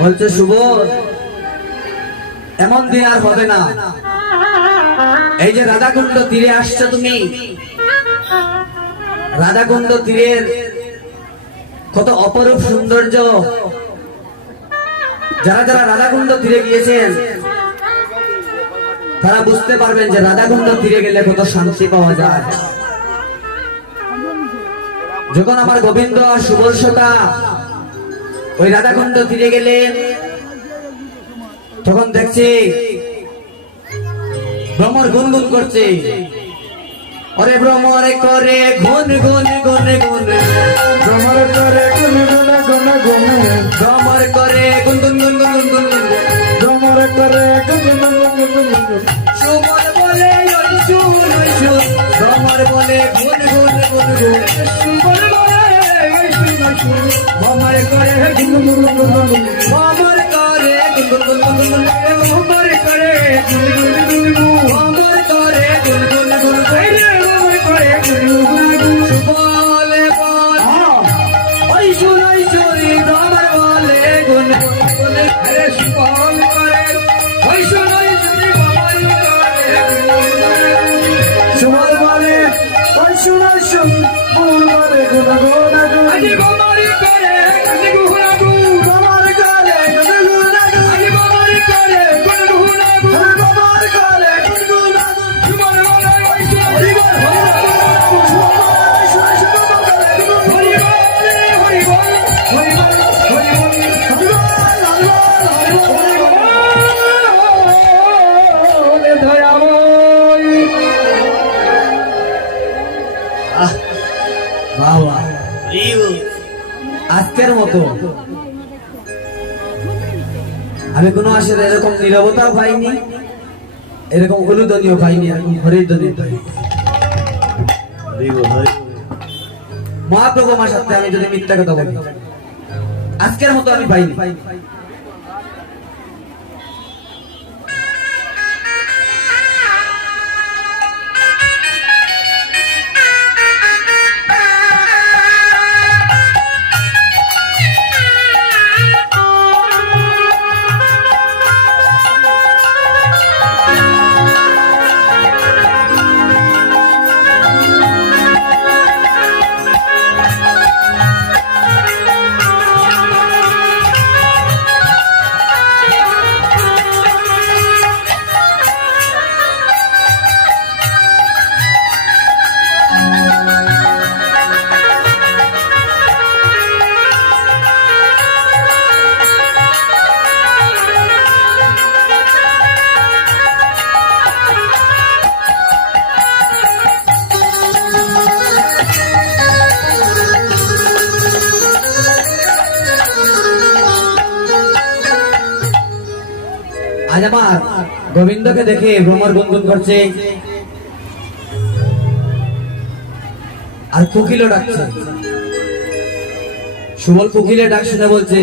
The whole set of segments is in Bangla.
বলছে, শুভ এমন দিন আর হবে না। এই যে রাধাকুণ্ড তীরে আসছো তুমি। রাধাকুণ্ড তীরের কত অপরূপ সৌন্দর্য। যারা যারা রাধাকুণ্ড তীরে গিয়েছেন, তারা বুঝতে পারবেন যে রাধাকুণ্ড তীরে গেলে কত শান্তি পাওয়া যায়। যখন আমার গোবিন্দ আর সুবর্ষকা ওই রাধাকুণ্ড ফিরে গেলেন তখন দেখছি ভ্রমর গুনগুন করছে ওরে ভ্রমরে করে গুন গুন গুন গুন ভ্রমর করে গুন গুন গুন গুন ভ্রমর করে গুন গুন গুন গুন গুন গুন ভ্রমর করে গুন গুন গুন গুন গুন বলে ওই ভ্রমর বলে গুন গুন গুন গুন বলে সুর ভ্রমর করে গুন ভ্রমর করে ভ্রমর করে ভ্রমর করে ভ্রমর করে বলে বল ওই ওই সুর ভ্রমর বলে গুন আরে সুবল করে ওই ভ্রমর করে সুবল বলে ওই সুর সুর ভ্রমর করে আজকের মতো। আমি কোনো আসলে এরকম নিরবতাও পাইনি, এরকম অনুদনীয় পাইনি, এরকম হরিদনীয় পাইনি। মহাপ্রভু আমার সাথে আমি যদি মিথ্যা কথা বলি, আজকের মতো আমি পাইনি। আজ আমার গোবিন্দকে দেখে ভ্রমর গুনগুন করছে। আর কুকিলও ডাকছে। সুবল কুকিলের ডাক শুনে বলছে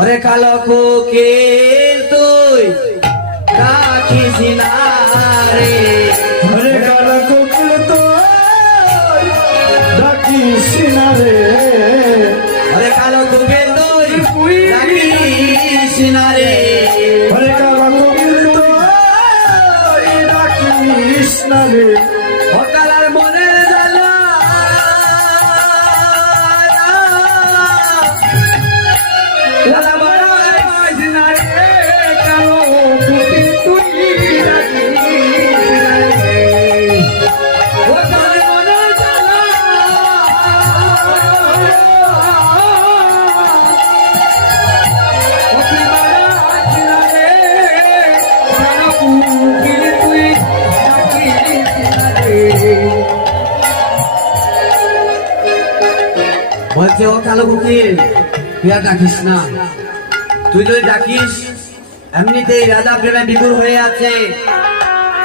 অরে কালো কুকিল তুই ডাকিস না রে। হরে কালা কোকিল তো ডাকিস বলছে ও কালো কুকিল তুই ডাকিস না। তুই যদি ডাকিস, এমনিতেই রাজা প্রেমে বিদুর হয়ে আছে।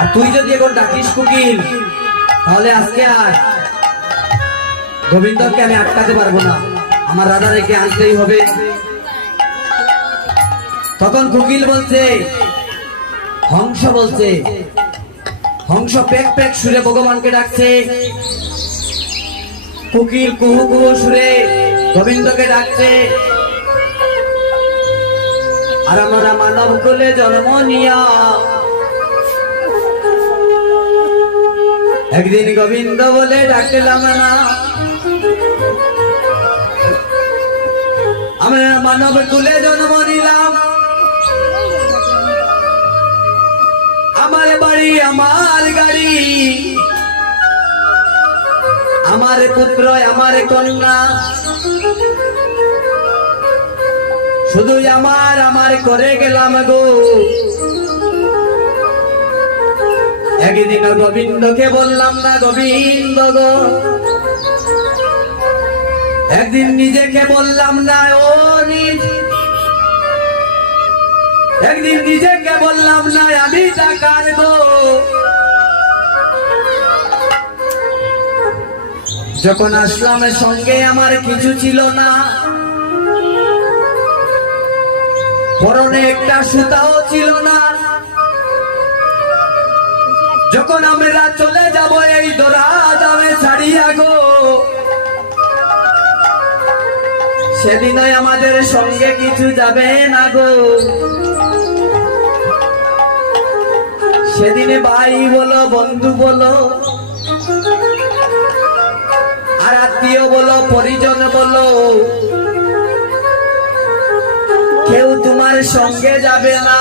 আর তুই যদি এখন ডাকিস কুকিল তাহলে আজকে আর গোবিন্দকে আমি আটকাতে পারব না। আমার রাজা রেখে আসতেই হবে। তখন কুকিল বলছে, হংস বলছে, হংস পেক পেক সুরে ভগবানকে ডাকছে। কুকিল কুহু কুহু সুরে গোবিন্দকে ডাকছে। আর আমরা মানব কুলে জন্ম নিয়া। একদিন গোবিন্দ বলে ডাকলাম না। আমরা মানব কুলে জন্ম নিলাম। আমার বাড়ি, আমার গাড়ি। আমার পুত্র, আমার কন্যা। শুধু আমার আমার করে গেলাম গো। একদিন গোবিন্দকে বললাম, না গোবিন্দ গো। একদিন নিজেকে বললাম, না ও নিজ। একদিন নিজেকে বললাম, না আমি টাকার গো। যখন আসলাম সঙ্গে আমার কিছু ছিল না। পরনে একটা সুতাও ছিল না। যখন আমরা চলে যাব, এই দোরা যাবে ছাড়িয়া গো। সেদিনই আমাদের সঙ্গে কিছু যাবে না গো। সেদিনে ভাই বলো, বন্ধু বলো আত্মীয় বলো, পরিজন বলো। কেউ তোমার সঙ্গে যাবে না।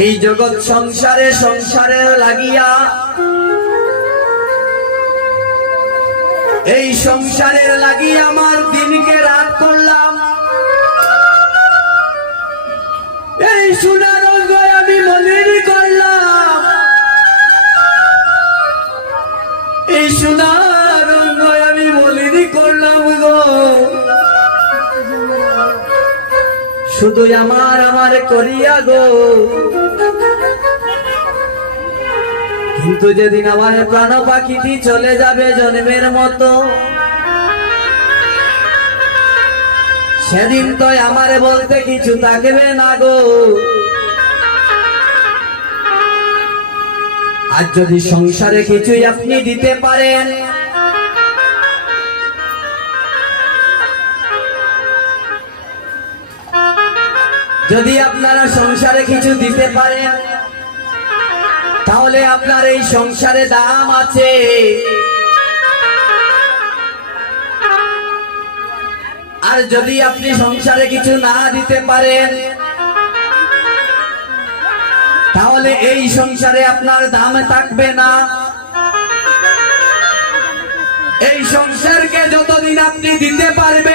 এই জগৎ সংসারে সংসারে লাগিয়া, এই সংসারের লাগিয়া আমার শুধু আমার আমার করিয়া গো। কিন্তু যেদিন আমার প্রাণ পাখিটি চলে যাবে জন্মের মতো, সেদিন তো আমার বলতে কিছু থাকবে না গো। আর যদি সংসারে কিছুই আপনি দিতে পারেন যদি আপনারা সংসারে কিছু দিতে পারেন, তাহলে আপনার এই সংসারে দাম আছে। আর যদি আপনি সংসারে কিছু না দিতে পারেন, তাহলে এই সংসারে আপনার দাম থাকবে না। এই সংসারকে যতদিন আপনি দিতে পারবেন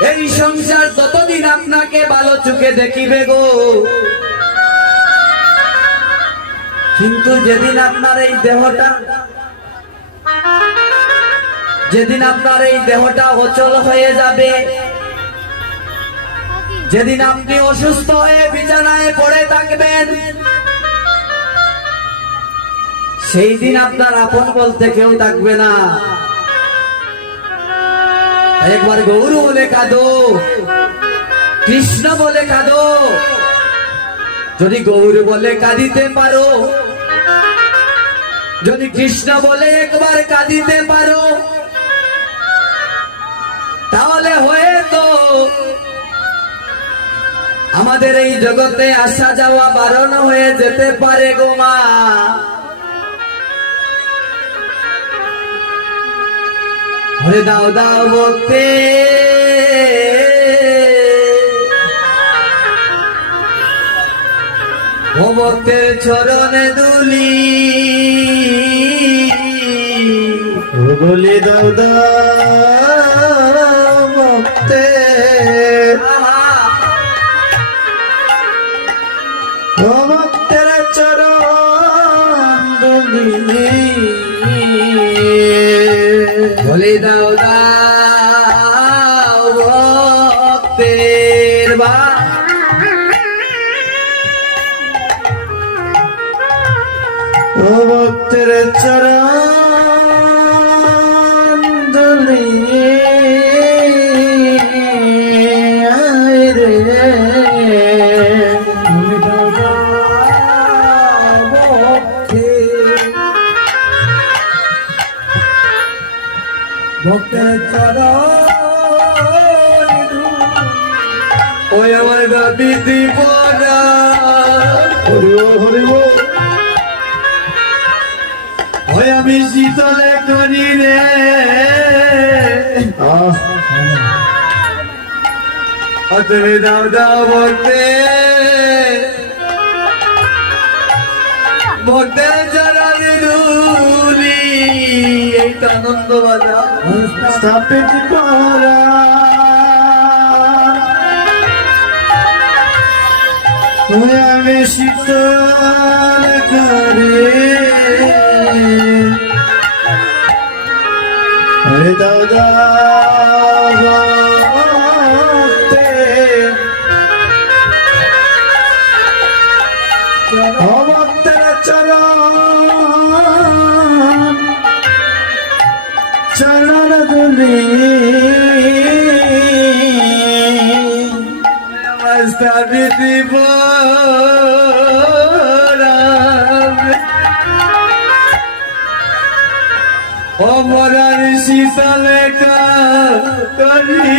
এই সংসার ততদিন আপনাকে ভালো চোখে দেখিবে গো। কিন্তু যেদিন আপনার এই দেহটা, যেদিন আপনার এই দেহটা অচল হয়ে যাবে, যেদিন আপনি অসুস্থ হয়ে বিছানায় পড়ে থাকবেন, সেই দিন আপনার আপন বলতে কেউ থাকবে না। একবার গৌর বলে কাঁদো। কৃষ্ণ বলে কাঁদো। যদি গৌর বলে কাঁদিতে পারো, যদি কৃষ্ণ বলে একবার কাঁদিতে পারো, তাহলে হয়তো আমাদের এই জগতে আসা যাওয়া বারণ হয়ে যেতে পারে গো মা। হরে দাও দাও বলতে। ও ভক্তের চরণে দুলি। বলে দাও দাও। তুমি দাও দাও ভক্তে। ভক্তের চরণে ধুলি এইটা আনন্দ বাজা। স্থাপিত করা। আমি শীতল করে। হরে আমার দাবি অমরার শীতলে করি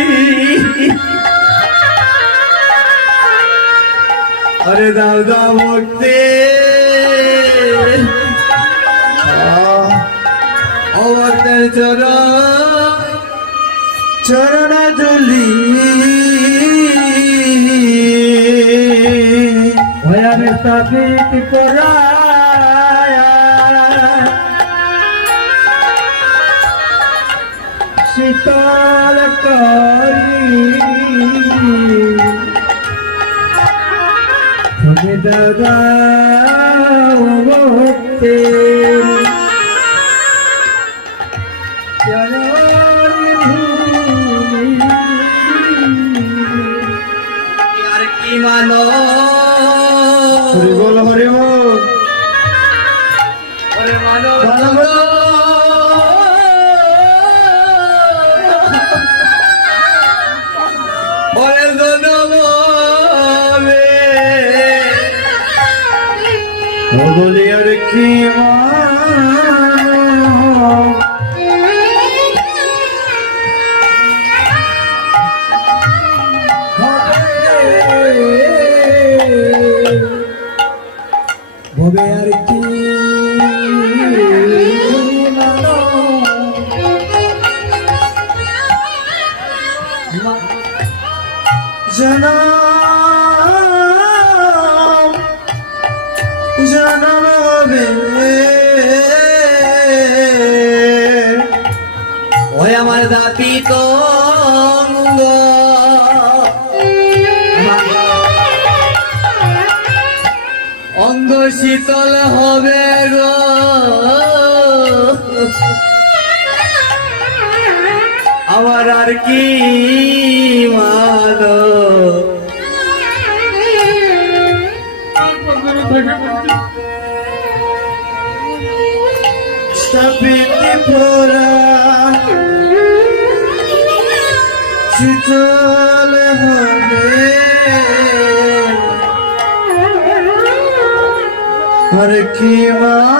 আরে দাও ভক্তি। অবর্তের চরণ। চরণ করায়া শীতল করি। দাদা ভক্তি ও বলি আর কি মানো জনম হবে ওই আমার দাপি তঙ্গ অঙ্গ শীতল হবে গো আমার আর কি পোরা শীতল হবে। আর কি মানো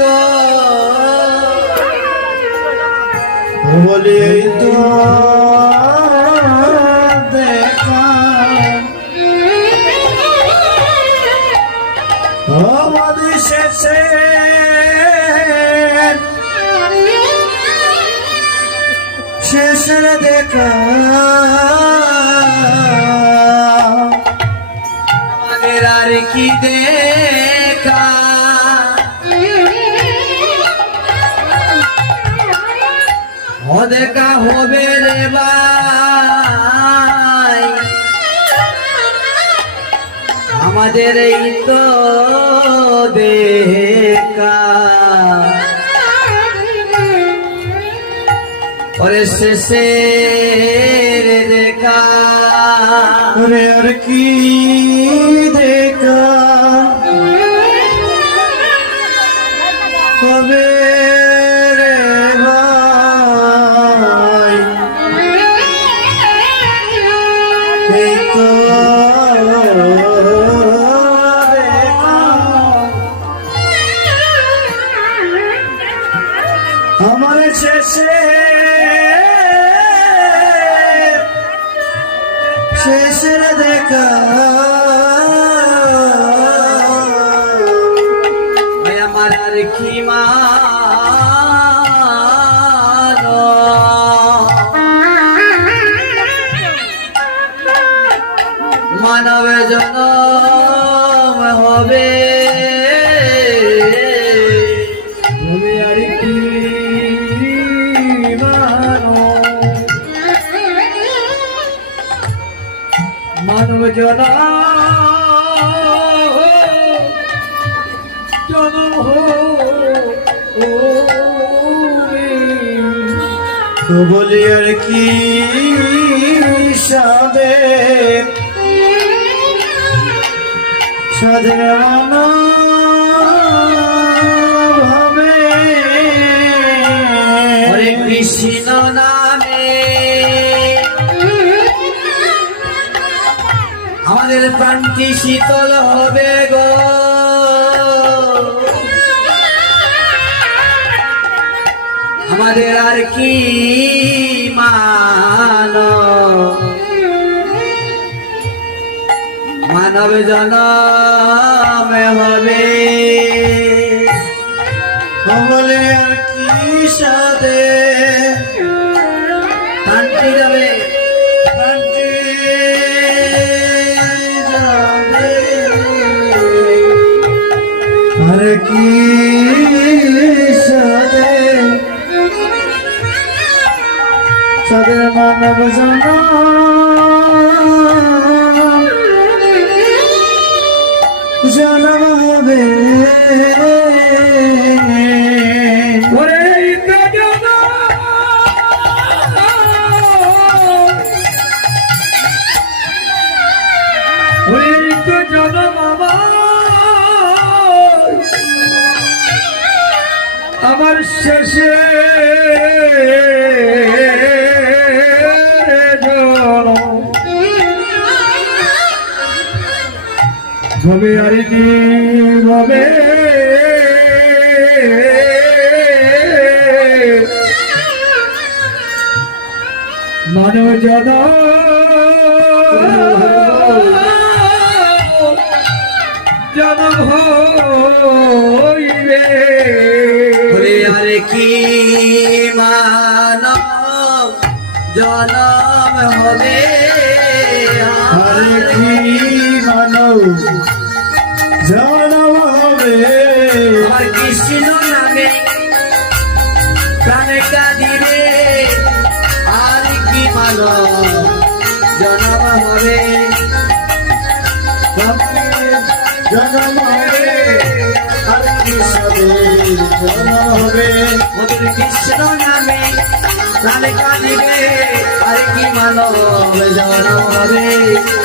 গো বলি তো দেখা। শেষে শেষের দেখা। দেখা হবে রে ভাই। আমাদের এই তো দেখা। পরে শেষে দেখা। ওরে আর কি শেষে শেষের দেখা মানব জনা জনম হো বলি আর কি সাদে সাধারণ প্রাণটি শীতল হবে গো। আমাদের আর কি মান মানব জন হবে। সাদে মানব জানা জনম হবে। আমার শেষে ভবে আর ভবে মানব জন জনম হইবে। আর কি মানব জনম হবে হরে কি মানব? জনম হবে। আমার কৃষ্ণ নামে প্রাণে কাঁদিবে। আর কি মানব জনম হবে। জনম হবে। আর হবে। ওদের কৃষ্ণ নামে প্রাণে কাঁদিবে। আর কি মানব জনম হবে।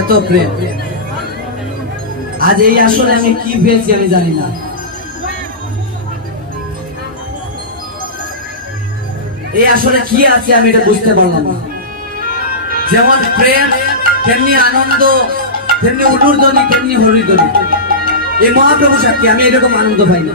এত প্রেম। আজ এই আসলে আমি কি পেয়েছি আমি জানি না। এই আসলে কি আছে আমি এটা বুঝতে পারলাম না। যেমন প্রেম, তেমনি আনন্দ, তেমনি উলুর দলি তেমনি হরিদলি এই মহাপ্রভু সাক্ষী, আমি এরকম আনন্দ পাই না।